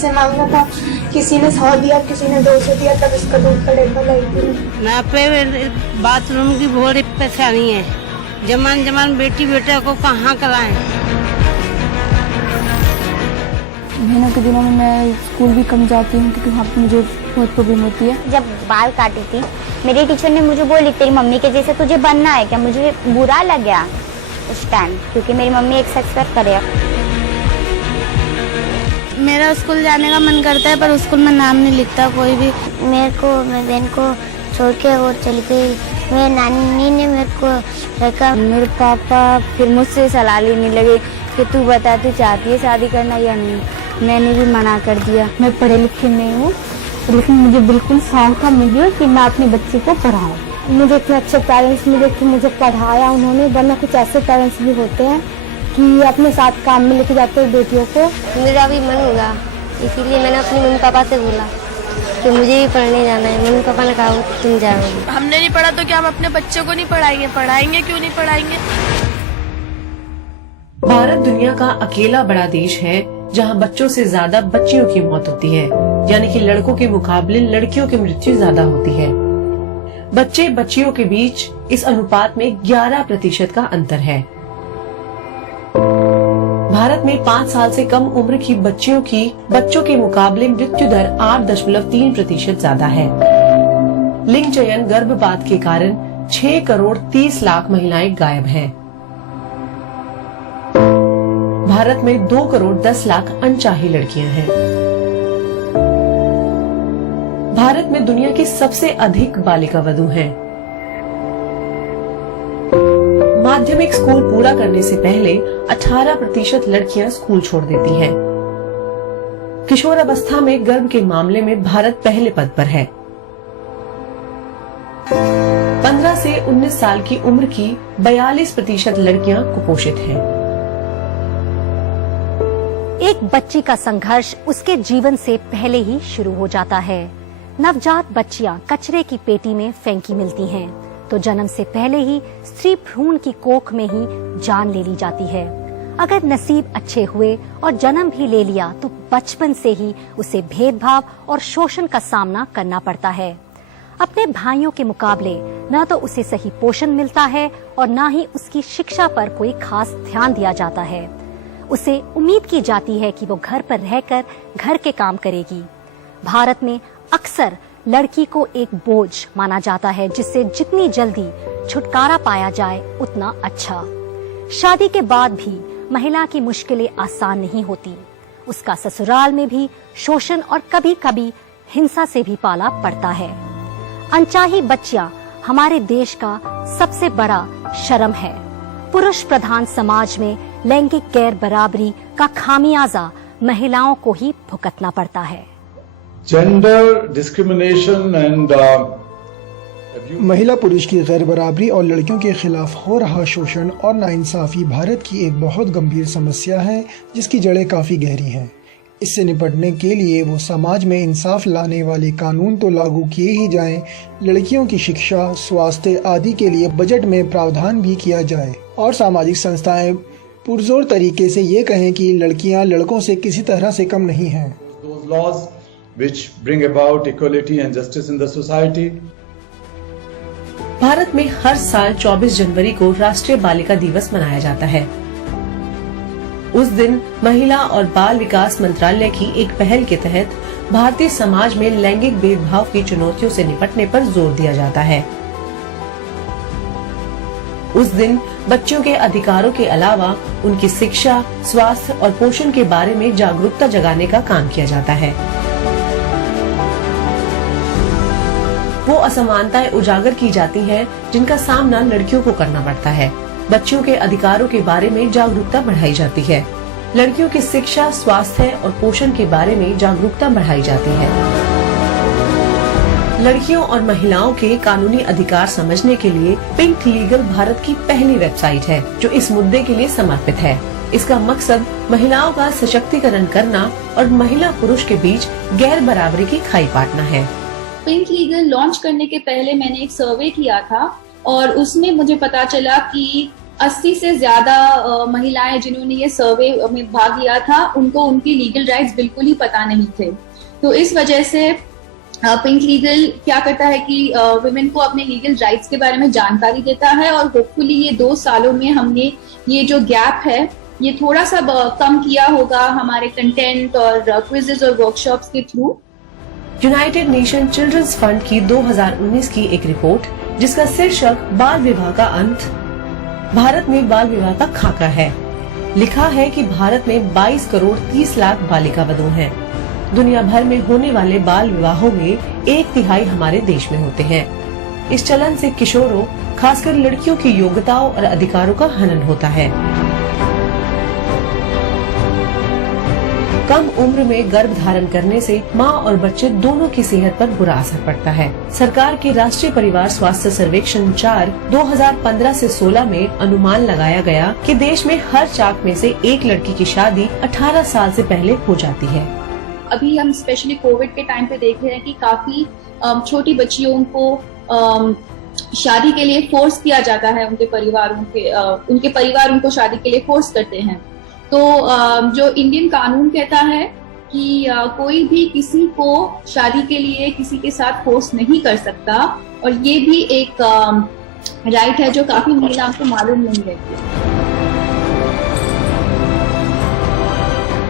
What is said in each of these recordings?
से मांगा था, किसी ने 100 दिया, किसी ने 200 दिया, तब इसका दूध का डिब्बा लाई थी। ना पे बाथरूम की बहुत परेशानी है, जमान बेटी बेटा को कहाँ कराएं। महीनों के दिनों में मैं स्कूल भी कम जाती हूँ क्योंकि वहाँ पे मुझे बहुत प्रॉब्लम होती है। जब बाल काटी थी मेरी टीचर ने मुझे बोली तेरी मम्मी के जैसे तुझे बनना है क्या, मुझे बुरा लग गया उस टाइम क्योंकि मेरी मम्मी एक सक्सेस करे। मेरा स्कूल जाने का मन करता है पर स्कूल में नाम नहीं लिखता कोई भी। मेरे बहन को छोड़ के वो चली गई, मेरी नानी ने मेरे को रखा। मेरे पापा फिर मुझसे सलाह लेने लगे कि तू बता तू चाहती है शादी करना या नहीं। मैंने भी मना कर दिया। मैं पढ़े लिखे नहीं हूँ लेकिन मुझे बिल्कुल शौक था मुझे कि मैं अपने बच्चे को पढ़ाऊँ। मुझे इतने अच्छे पेरेंट्स मिले कि मुझे पढ़ाया उन्होंने, वरना कुछ ऐसे पेरेंट्स भी होते हैं कि अपने साथ काम में लेके जाते हैं बेटियों को। मेरा भी मन होगा इसीलिए मैंने अपने मम्मी पापा से बोला कि मुझे भी पढ़ने जाना है। मम्मी पापा ने कहा तुम जाओगी। हमने नहीं पढ़ा तो क्या हम अपने बच्चों को नहीं पढ़ाएंगे? पढ़ाएंगे, क्यों नहीं पढ़ाएंगे। भारत दुनिया का अकेला बड़ा देश है जहां बच्चों से ज्यादा बच्चियों की मौत होती है, यानी कि लड़कों के मुकाबले लड़कियों की मृत्यु ज्यादा होती है। बच्चे बच्चियों के बीच इस अनुपात में 11% का अंतर है। भारत में 5 साल से कम उम्र की बच्चों के मुकाबले मृत्यु दर 8.3% ज्यादा है। लिंग चयन गर्भपात के कारण 6 करोड़ 30 लाख महिलाएं गायब हैं। भारत में 2 करोड़ 10 लाख अनचाही लड़कियां हैं। भारत में दुनिया की सबसे अधिक बालिका वधू हैं। माध्यमिक स्कूल पूरा करने से पहले 18% लड़कियां स्कूल छोड़ देती हैं। किशोर अवस्था में गर्भ के मामले में भारत पहले पद पर है। 15 से 19 साल की उम्र की 42% लड़कियां कुपोषित हैं। एक बच्ची का संघर्ष उसके जीवन से पहले ही शुरू हो जाता है। नवजात बच्चियां कचरे की पेटी में फेंकी मिलती हैं, तो जन्म से पहले ही स्त्री भ्रूण की कोख में ही जान ले ली जाती है। अगर नसीब अच्छे हुए और जन्म भी ले लिया तो बचपन से ही उसे भेदभाव और शोषण का सामना करना पड़ता है। अपने भाइयों के मुकाबले न तो उसे सही पोषण मिलता है और न ही उसकी शिक्षा पर कोई खास ध्यान दिया जाता है। उसे उम्मीद की जाती है कि वो घर पर रहकर घर के काम करेगी। भारत में अक्सर लड़की को एक बोझ माना जाता है, जिससे जितनी जल्दी छुटकारा पाया जाए उतना अच्छा। शादी के बाद भी महिला की मुश्किलें आसान नहीं होती। उसका ससुराल में भी शोषण और कभी कभी हिंसा से भी पाला पड़ता है। अनचाही बच्चियां हमारे देश का सबसे बड़ा शर्म है। पुरुष प्रधान समाज में लैंगिक गैर बराबरी का खामियाजा महिलाओं को ही भुगतना पड़ता है। जेंडर डिस्क्रिमिनेशन एंड महिला पुरुष की गैर बराबरी और लड़कियों के खिलाफ हो रहा शोषण और नाइंसाफी भारत की एक बहुत गंभीर समस्या है, जिसकी जड़ें काफी गहरी हैं। इससे निपटने के लिए वो समाज में इंसाफ लाने वाले कानून तो लागू किए ही जाएं, लड़कियों की शिक्षा, स्वास्थ्य आदि के लिए बजट में प्रावधान भी किया जाए और सामाजिक संस्थाएं पुरजोर तरीके से ये कहें कि लड़कियां लड़कों से किसी तरह से कम नहीं हैं। those laws which bring about equality and justice in the society. Bharat में हर साल 24 जनवरी को राष्ट्रीय बालिका दिवस मनाया जाता है। उस दिन महिला और बाल विकास मंत्रालय की एक पहल के तहत भारतीय समाज में लैंगिक भेदभाव की चुनौतियों से निपटने पर जोर दिया जाता है। उस दिन बच्चों के अधिकारों के अलावा उनकी शिक्षा, स्वास्थ्य और पोषण के बारे में जागरूकता जगाने का काम किया जाता है। वो असमानताएं उजागर की जाती हैं जिनका सामना लड़कियों को करना पड़ता है। बच्चियों के अधिकारों के बारे में जागरूकता बढ़ाई जाती है। लड़कियों की शिक्षा, स्वास्थ्य और पोषण के बारे में जागरूकता बढ़ाई जाती है। लड़कियों और महिलाओं के कानूनी अधिकार समझने के लिए पिंक लीगल भारत की पहली वेबसाइट है जो इस मुद्दे के लिए समर्पित है। इसका मकसद महिलाओं का सशक्तिकरण करना और महिला पुरुष के बीच गैर बराबरी की खाई पाटना है। पिंक लीगल लॉन्च करने के पहले मैंने एक सर्वे किया था और उसमें मुझे पता चला कि 80 से ज्यादा महिलाएं जिन्होंने ये सर्वे में भाग लिया था, उनको उनकी लीगल राइट्स बिल्कुल ही पता नहीं थे। तो इस वजह से पिंक लीगल क्या करता है कि वुमेन को अपने लीगल राइट्स के बारे में जानकारी देता है, और होपफुली ये 2 सालों में हमने ये जो गैप है ये थोड़ा सा कम किया होगा हमारे कंटेंट और क्विजेज और वर्कशॉप्स के through. United Nation Children's Fund की 2019 की एक रिपोर्ट, जिसका शीर्षक बाल विवाह का अंत, भारत में बाल विवाह का खाका है, लिखा है कि भारत में 22 करोड़ 30 लाख बालिका वधू हैं। दुनिया भर में होने वाले बाल विवाहों में 1/3 हमारे देश में होते हैं। इस चलन से किशोरों, खासकर लड़कियों की योग्यताओं और अधिकारों का हनन होता है। कम उम्र में गर्भ धारण करने से माँ और बच्चे दोनों की सेहत पर बुरा असर पड़ता है। सरकार के राष्ट्रीय परिवार स्वास्थ्य सर्वेक्षण 4 2015 से 16 में अनुमान लगाया गया कि देश में हर 4 में से 1 लड़की की शादी 18 साल से पहले हो जाती है। अभी हम स्पेशली कोविड के टाइम पे देख रहे हैं कि काफी छोटी बच्चियों को शादी के लिए फोर्स किया जाता है, उनके परिवार उनको शादी के लिए फोर्स करते हैं। तो जो इंडियन कानून कहता है कि कोई भी किसी को शादी के लिए किसी के साथ फोर्स नहीं कर सकता, और ये भी एक राइट है जो काफी महिलाओं को मालूम नहीं रहती।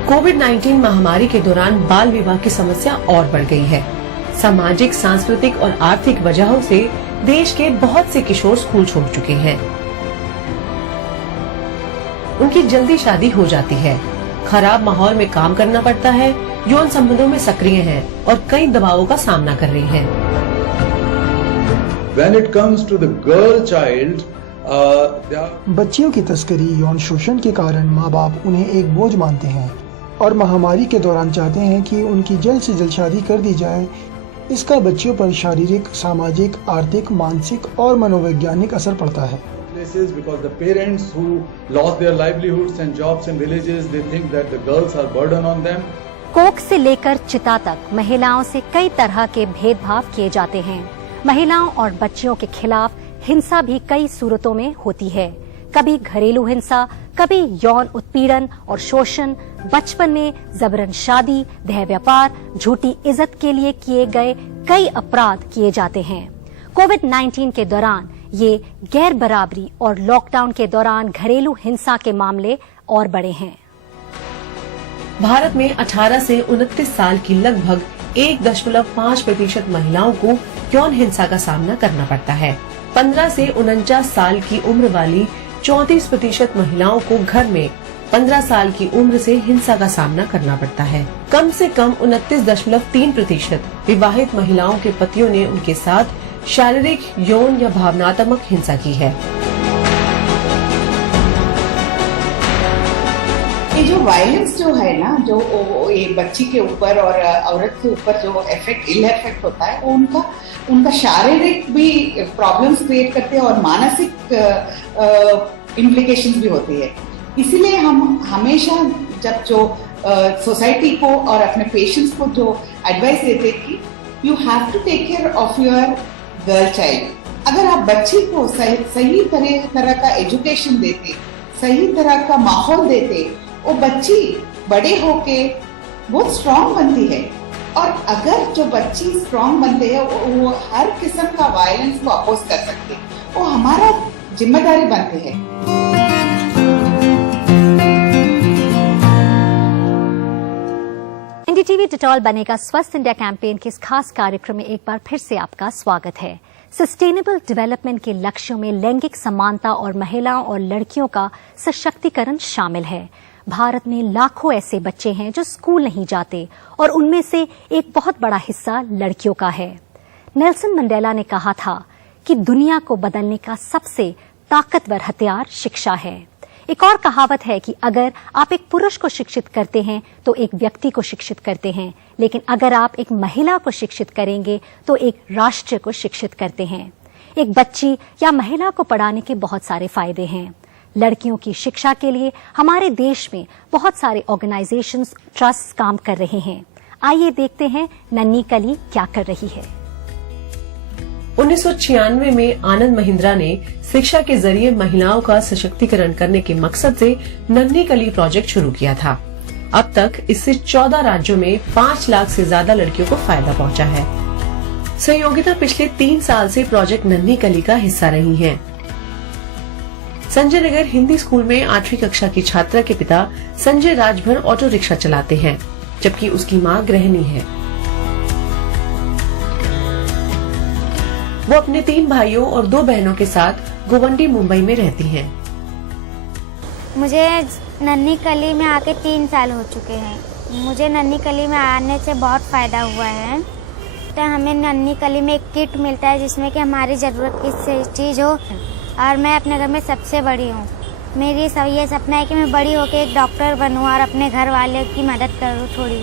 कोविड-19 महामारी के दौरान बाल विवाह की समस्या और बढ़ गई है। सामाजिक, सांस्कृतिक और आर्थिक वजहों से देश के बहुत से किशोर स्कूल छोड़ चुके हैं। उनकी जल्दी शादी हो जाती है, खराब माहौल में काम करना पड़ता है, यौन संबंधों में सक्रिय हैं और कई दबावों का सामना कर रही हैं। When it comes to the girl child, बच्चियों की तस्करी, यौन शोषण के कारण माँ बाप उन्हें एक बोझ मानते हैं और महामारी के दौरान चाहते हैं कि उनकी जल्द से जल्द शादी कर दी जाए। इसका बच्चियों पर शारीरिक, सामाजिक, आर्थिक, मानसिक और मनोवैज्ञानिक असर पड़ता है। Because the parents who lost their livelihoods and jobs in villages, they think that the girls are burden on them. कोख से लेकर चिता तक महिलाओं से कई तरह के भेदभाव किए जाते हैं। महिलाओं और बच्चियों के खिलाफ हिंसा भी कई सूरतों में होती है। कभी घरेलू हिंसा, कभी यौन उत्पीड़न और शोषण, बचपन में जबरन शादी, देह व्यापार, झूठी इज्जत के लिए किए गए कई अपराध किए जाते हैं। कोविड-19 के दौरान ये गैर बराबरी और लॉकडाउन के दौरान घरेलू हिंसा के मामले और बढ़े हैं। भारत में 18 से 29 साल की लगभग 1.5% महिलाओं को यौन हिंसा का सामना करना पड़ता है। 15 से 49 साल की उम्र वाली 34% महिलाओं को घर में 15 साल की उम्र से हिंसा का सामना करना पड़ता है। कम से कम 29.3% विवाहित महिलाओं के पतियों ने उनके साथ शारीरिक, यौन या भावनात्मक हिंसा की है। ये जो वायलेंस जो है ना, जो ये बच्ची के ऊपर और औरत के ऊपर जो इल इफेक्ट होता है, वो उनका शारीरिक भी प्रॉब्लम्स क्रिएट करते हैं और मानसिक इम्प्लीकेशंस भी होती है। इसीलिए हम हमेशा जब जो सोसाइटी को और अपने पेशेंट्स को जो एडवाइस देते कि you have to take care of your girl child. अगर आप बच्ची को सही तरह का एजुकेशन देते, सही तरह का माहौल देते, वो बच्ची बड़े होके बहुत स्ट्रांग बनती है। और अगर जो बच्ची स्ट्रांग बनते है, वो हर किस्म का वायलेंस को अपोज कर सकते, वो हमारा जिम्मेदारी बनते हैं। एनडीटीवी डिटॉल बनेगा स्वस्थ इंडिया कैंपेन के इस खास कार्यक्रम में एक बार फिर से आपका स्वागत है। सस्टेनेबल डेवलपमेंट के लक्ष्यों में लैंगिक समानता और महिलाओं और लड़कियों का सशक्तिकरण शामिल है। भारत में लाखों ऐसे बच्चे हैं जो स्कूल नहीं जाते और उनमें से एक बहुत बड़ा हिस्सा लड़कियों का है। नेल्सन मंडेला ने कहा था कि दुनिया को बदलने का सबसे ताकतवर हथियार शिक्षा है। एक और कहावत है कि अगर आप एक पुरुष को शिक्षित करते हैं तो एक व्यक्ति को शिक्षित करते हैं, लेकिन अगर आप एक महिला को शिक्षित करेंगे तो एक राष्ट्र को शिक्षित करते हैं। एक बच्ची या महिला को पढ़ाने के बहुत सारे फायदे हैं। लड़कियों की शिक्षा के लिए हमारे देश में बहुत सारे ऑर्गेनाइजेशंस, ट्रस्ट काम कर रहे हैं। आइए देखते हैं नन्ही कली क्या कर रही है। 1996 में आनंद महिंद्रा ने शिक्षा के जरिए महिलाओं का सशक्तिकरण करने के मकसद से नन्ही कली प्रोजेक्ट शुरू किया था। अब तक इससे 14 राज्यों में 5 लाख से ज्यादा लड़कियों को फायदा पहुंचा है। सहयोगिता पिछले 3 साल से प्रोजेक्ट नन्ही कली का हिस्सा रही है। संजय नगर हिंदी स्कूल में 8वीं कक्षा की छात्रा के पिता संजय राजभर ऑटो रिक्शा चलाते हैं, जबकि उसकी मां गृहिणी है। वो अपने 3 भाइयों और 2 बहनों के साथ गोवंडी मुंबई में रहती हैं। मुझे नन्ही कली में आके 3 साल हो चुके हैं। मुझे नन्ही कली में आने से बहुत फ़ायदा हुआ है। तो हमें नन्ही कली में एक किट मिलता है जिसमें कि हमारी ज़रूरत की चीज़ हो, और मैं अपने घर में सबसे बड़ी हूँ। मेरी ये सपना है कि मैं बड़ी होकर एक डॉक्टर बनूँ और अपने घर वाले की मदद करूँ थोड़ी।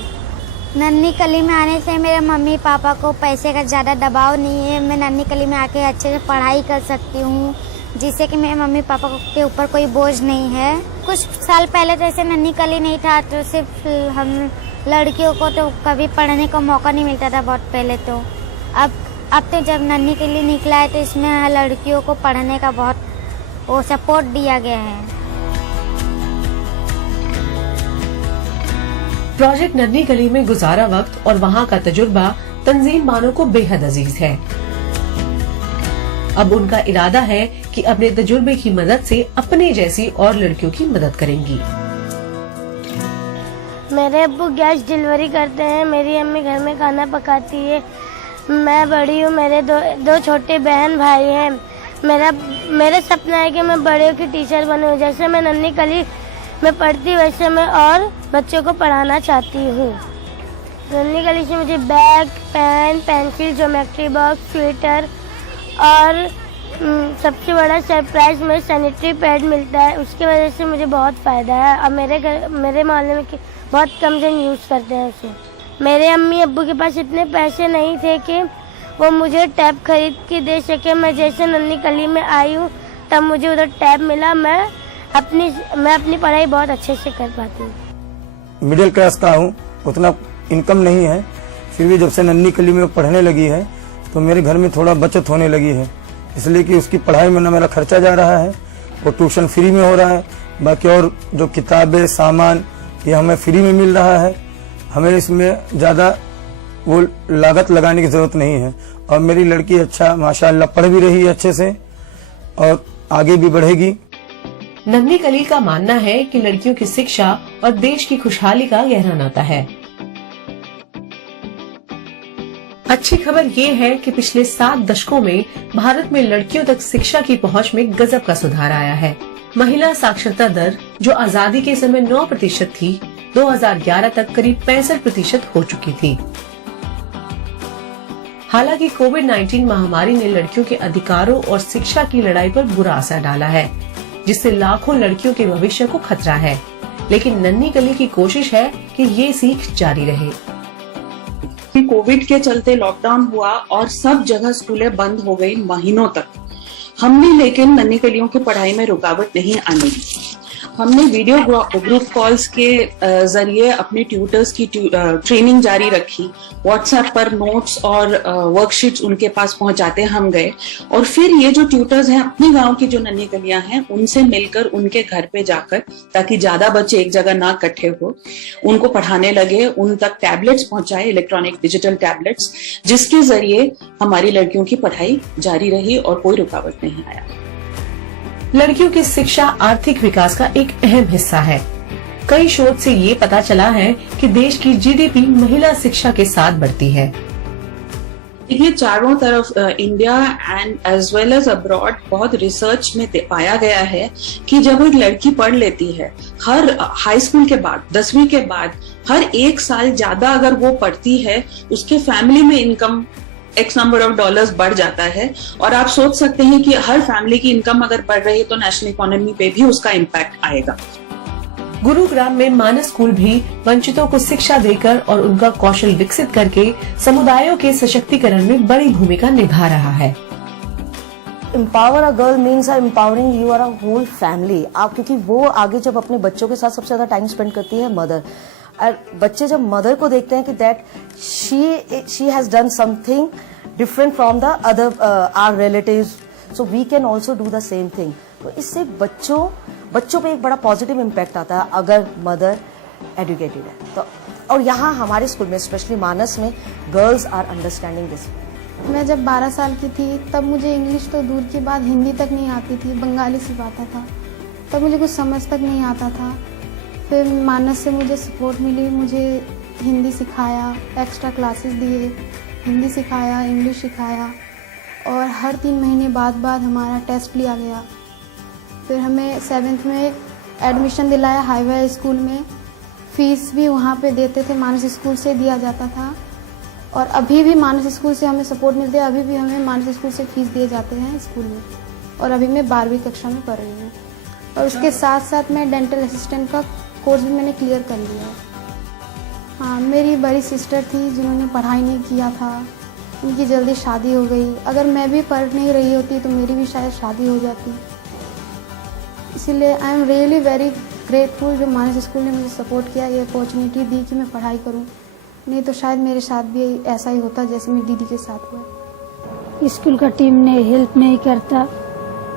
नन्ही कली में आने से मेरे मम्मी पापा को पैसे का ज़्यादा दबाव नहीं है। मैं नन्ही कली में आके अच्छे से पढ़ाई कर सकती हूँ, जिससे कि मेरे मम्मी पापा के ऊपर कोई बोझ नहीं है। कुछ साल पहले तो ऐसे नन्ही कली नहीं था, तो सिर्फ हम लड़कियों को तो कभी पढ़ने का मौका नहीं मिलता था बहुत पहले। तो अब तो जब नन्ही कली निकला है तो इसमें लड़कियों को पढ़ने का बहुत वो सपोर्ट दिया गया है। प्रोजेक्ट नन्ही कली में गुजारा वक्त और वहाँ का तजुर्बा तंजीम बानो को बेहद अजीज है। अब उनका इरादा है कि अपने तजुर्बे की मदद से अपने जैसी और लड़कियों की मदद करेंगी। मेरे अब्बू गैस डिलीवरी करते हैं, मेरी अम्मी घर में खाना पकाती है। मैं बड़ी हूँ, मेरे दो छोटे बहन भाई हैं। मेरा सपना है कि मैं बड़े की टीचर बनूँ। जैसे मैं नन्ही कली में पढ़ती वैसे मैं और बच्चों को पढ़ाना चाहती हूँ। नन्ही कली से मुझे bag, pen, pencil, geometry box, sweater और सबसे बड़ा सरप्राइज में सैनिटरी पैड मिलता है। उसकी वजह से मुझे बहुत फ़ायदा है और मेरे मोहल्ले में बहुत कम जन यूज़ करते हैं उसे। मेरे अम्मी अब्बू के पास इतने पैसे नहीं थे कि वो मुझे टैब खरीद के दे सके। मैं जैसे नन्ही कली में आई हूँ तब मुझे उधर टैब मिला। मैं अपनी पढ़ाई बहुत अच्छे से कर पाती हूँ। मिडिल क्लास का हूँ, उतना इनकम नहीं है, फिर भी जब से नन्ही कली में पढ़ने लगी है तो मेरे घर में थोड़ा बचत होने लगी है, इसलिए कि उसकी पढ़ाई में ना मेरा खर्चा जा रहा है, वो ट्यूशन फ्री में हो रहा है, बाकी और जो किताबें सामान ये हमें फ्री में मिल रहा है। हमें इसमें ज़्यादा वो लागत लगाने की ज़रूरत नहीं है। और मेरी लड़की अच्छा माशाअल्लाह पढ़ भी रही है अच्छे से और आगे भी बढ़ेगी। नन्ही कली का मानना है कि लड़कियों की शिक्षा और देश की खुशहाली का गहरा नाता है। अच्छी खबर ये है कि पिछले 7 दशकों में भारत में लड़कियों तक शिक्षा की पहुंच में गजब का सुधार आया है। महिला साक्षरता दर जो आजादी के समय 9% थी, 2011 तक करीब 65% हो चुकी थी। हालांकि कोविड-19 महामारी ने लड़कियों के अधिकारों और शिक्षा की लड़ाई पर बुरा असर डाला है, जिससे लाखों लड़कियों के भविष्य को खतरा है। लेकिन नन्ही कली की कोशिश है कि ये सीख जारी रहे। कोविड के चलते लॉकडाउन हुआ और सब जगह स्कूलें बंद हो गई महीनों तक। हमने लेकिन नन्ही कलियों की पढ़ाई में रुकावट नहीं आने दी। हमने वीडियो ग्रुप कॉल्स के जरिए अपने ट्यूटर्स की ट्रेनिंग जारी रखी। व्हाट्सएप पर नोट्स और वर्कशीट्स उनके पास पहुंचाते हम गए और फिर ये जो ट्यूटर्स हैं अपने गांव की जो नन्ही कलियां हैं उनसे मिलकर उनके घर पे जाकर, ताकि ज्यादा बच्चे एक जगह ना इकट्ठे हो, उनको पढ़ाने लगे। उन तक टैबलेट्स पहुंचाए, इलेक्ट्रॉनिक डिजिटल टैबलेट्स, जिसके जरिए हमारी लड़कियों की पढ़ाई जारी रही और कोई रुकावट नहीं आया। लड़कियों की शिक्षा आर्थिक विकास का एक अहम हिस्सा है। कई शोध से ये पता चला है कि देश की जीडीपी महिला शिक्षा के साथ बढ़ती है। ये चारों तरफ India and as well as abroad बहुत रिसर्च में पाया गया है कि जब एक लड़की पढ़ लेती है, हर हाई स्कूल के बाद 10वीं के बाद हर 1 साल ज्यादा अगर वो पढ़ती है, उसके फैमिली में income X number of dollars बढ़ जाता है। और आप सोच सकते हैं कि हर फैमिली की इनकम अगर बढ़ रही है तो नेशनल इकोनॉमी पे भी उसका इम्पैक्ट आएगा। गुरुग्राम में मानस स्कूल भी वंचितों को शिक्षा देकर और उनका कौशल विकसित करके समुदायों के सशक्तिकरण में बड़ी भूमिका निभा रहा है। Empower a girl means empowering you or a whole family। आप क्योंकि वो आगे जब अपने बच्चों के साथ सबसे ज्यादा टाइम स्पेंड करती है मदर, और बच्चे जब मदर को देखते हैं कि that she has done something different from the other our relatives, so we can also do the same thing. तो इससे बच्चों पे एक बड़ा पॉजिटिव इम्पैक्ट आता है अगर मदर एजुकेटेड है तो। और यहाँ हमारे स्कूल में स्पेशली मानस में गर्ल्स आर अंडरस्टैंडिंग दिस। मैं जब 12 साल की थी तब मुझे इंग्लिश तो दूर की बात हिंदी तक नहीं आती थी, बंगाली सिखाता था, तब मुझे कुछ समझ तक नहीं आता था। फिर मानस से मुझे सपोर्ट मिली, मुझे हिंदी सिखाया, एक्स्ट्रा क्लासेस दिए, हिंदी सिखाया, इंग्लिश सिखाया और हर 3 महीने बाद हमारा टेस्ट लिया गया। फिर हमें 7th में एडमिशन दिलाया हाईवे स्कूल में, फीस भी वहाँ पे देते थे, मानस स्कूल से दिया जाता था और अभी भी मानस स्कूल से हमें सपोर्ट मिलते हैं, अभी भी हमें मानस स्कूल से फीस दिए जाते हैं स्कूल में। और अभी मैं 12वीं कक्षा में पढ़ रही हूँ और उसके साथ साथ मैं डेंटल असिस्टेंट का कोर्स भी मैंने क्लियर कर लिया। हाँ, मेरी बड़ी सिस्टर थी जिन्होंने पढ़ाई नहीं किया था, उनकी जल्दी शादी हो गई। अगर मैं भी पढ़ नहीं रही होती तो मेरी भी शायद शादी हो जाती। इसीलिए I am really very grateful जो मानस स्कूल ने मुझे सपोर्ट किया, ये अपॉर्चुनिटी दी कि मैं पढ़ाई करूं, नहीं तो शायद मेरे साथ भी ऐसा ही होता जैसे मेरी दीदी के साथ हुआ। स्कूल का टीम ने हेल्प नहीं करता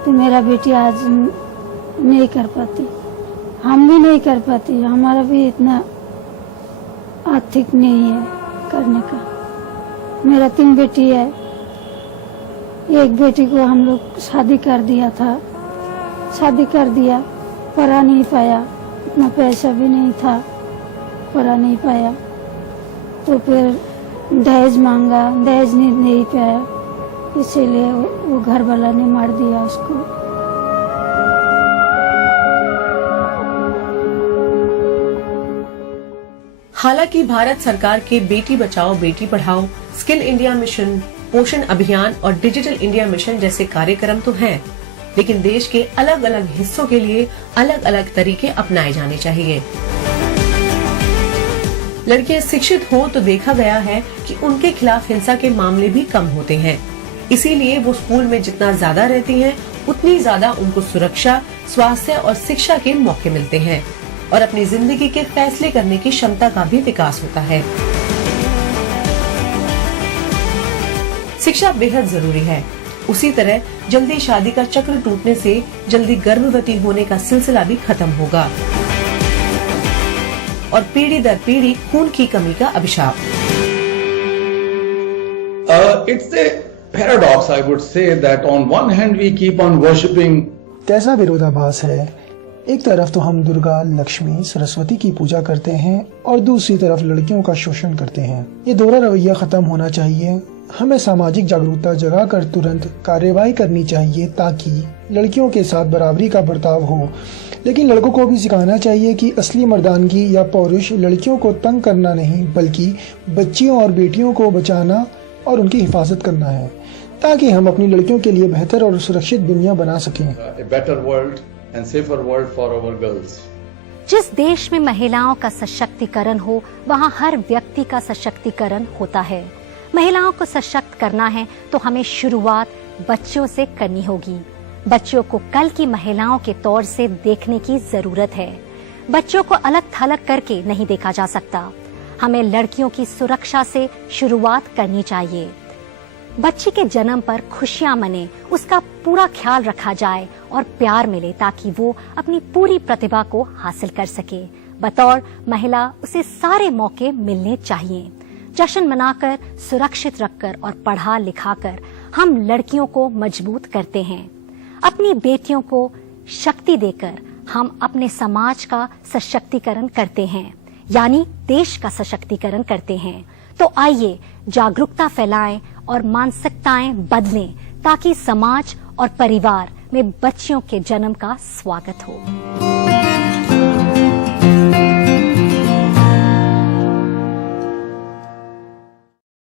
तो मेरा बेटी आज नहीं कर पाती, हम भी नहीं कर पाती, हमारा भी इतना आर्थिक नहीं है करने का। मेरा 3 बेटी है, एक बेटी को हम लोग शादी कर दिया था, पढ़ा नहीं पाया, इतना पैसा भी नहीं था, पढ़ा नहीं पाया तो फिर दहेज मांगा, दहेज नहीं पाया, इसीलिए वो घर वाला ने मार दिया उसको। हालांकि भारत सरकार के Beti Bachao Beti Padhao, skill India mission, पोषण अभियान और डिजिटल इंडिया मिशन जैसे कार्यक्रम तो हैं, लेकिन देश के अलग अलग हिस्सों के लिए अलग अलग तरीके अपनाए जाने चाहिए। लड़कियां शिक्षित हो तो देखा गया है कि उनके खिलाफ हिंसा के मामले भी कम होते हैं, इसीलिए वो स्कूल में जितना ज्यादा रहती हैं, उतनी ज्यादा उनको सुरक्षा, स्वास्थ्य और शिक्षा के मौके मिलते हैं और अपनी जिंदगी के फैसले करने की क्षमता का भी विकास होता है। शिक्षा बेहद जरूरी है। उसी तरह जल्दी शादी का चक्र टूटने से जल्दी गर्भवती होने का सिलसिला भी खत्म होगा और पीढ़ी दर पीढ़ी खून की कमी का अभिशाप। It's a paradox, I would say, that on one hand we keep on worshipping. कैसा विरोधाभास है, एक तरफ तो हम दुर्गा, लक्ष्मी, सरस्वती की पूजा करते हैं और दूसरी तरफ लड़कियों का शोषण करते हैं। ये दोहरा रवैया खत्म होना चाहिए। हमें सामाजिक जागरूकता जगाकर तुरंत कार्यवाही करनी चाहिए ताकि लड़कियों के साथ बराबरी का बर्ताव हो, लेकिन लड़कों को भी सिखाना चाहिए कि असली मर्दानगी या पौरुष लड़कियों को तंग करना नहीं बल्कि बच्चियों और बेटियों को बचाना और उनकी हिफाजत करना है, ताकि हम अपनी लड़कियों के लिए बेहतर और सुरक्षित दुनिया बना सकें। A better world and safer world for our girls. जिस देश में महिलाओं का सशक्तिकरण हो, वहाँ हर व्यक्ति का सशक्तिकरण होता है। महिलाओं को सशक्त करना है तो हमें शुरुआत बच्चों से करनी होगी। बच्चों को कल की महिलाओं के तौर से देखने की जरूरत है। बच्चों को अलग थलग करके नहीं देखा जा सकता। हमें लड़कियों की सुरक्षा से शुरुआत करनी चाहिए। बच्ची के जन्म पर खुशियां मने, उसका पूरा ख्याल रखा जाए और प्यार मिले ताकि वो अपनी पूरी प्रतिभा को हासिल कर सके। बतौर महिला उसे सारे मौके मिलने चाहिए। जश्न मनाकर, सुरक्षित रखकर और पढ़ा लिखाकर हम लड़कियों को मजबूत करते हैं। अपनी बेटियों को शक्ति देकर हम अपने समाज का सशक्तिकरण करते हैं, यानी देश का सशक्तिकरण करते हैं। तो आइए जागरूकता फैलाएं और मानसिकताएं बदलें ताकि समाज और परिवार में बच्चियों के जन्म का स्वागत हो।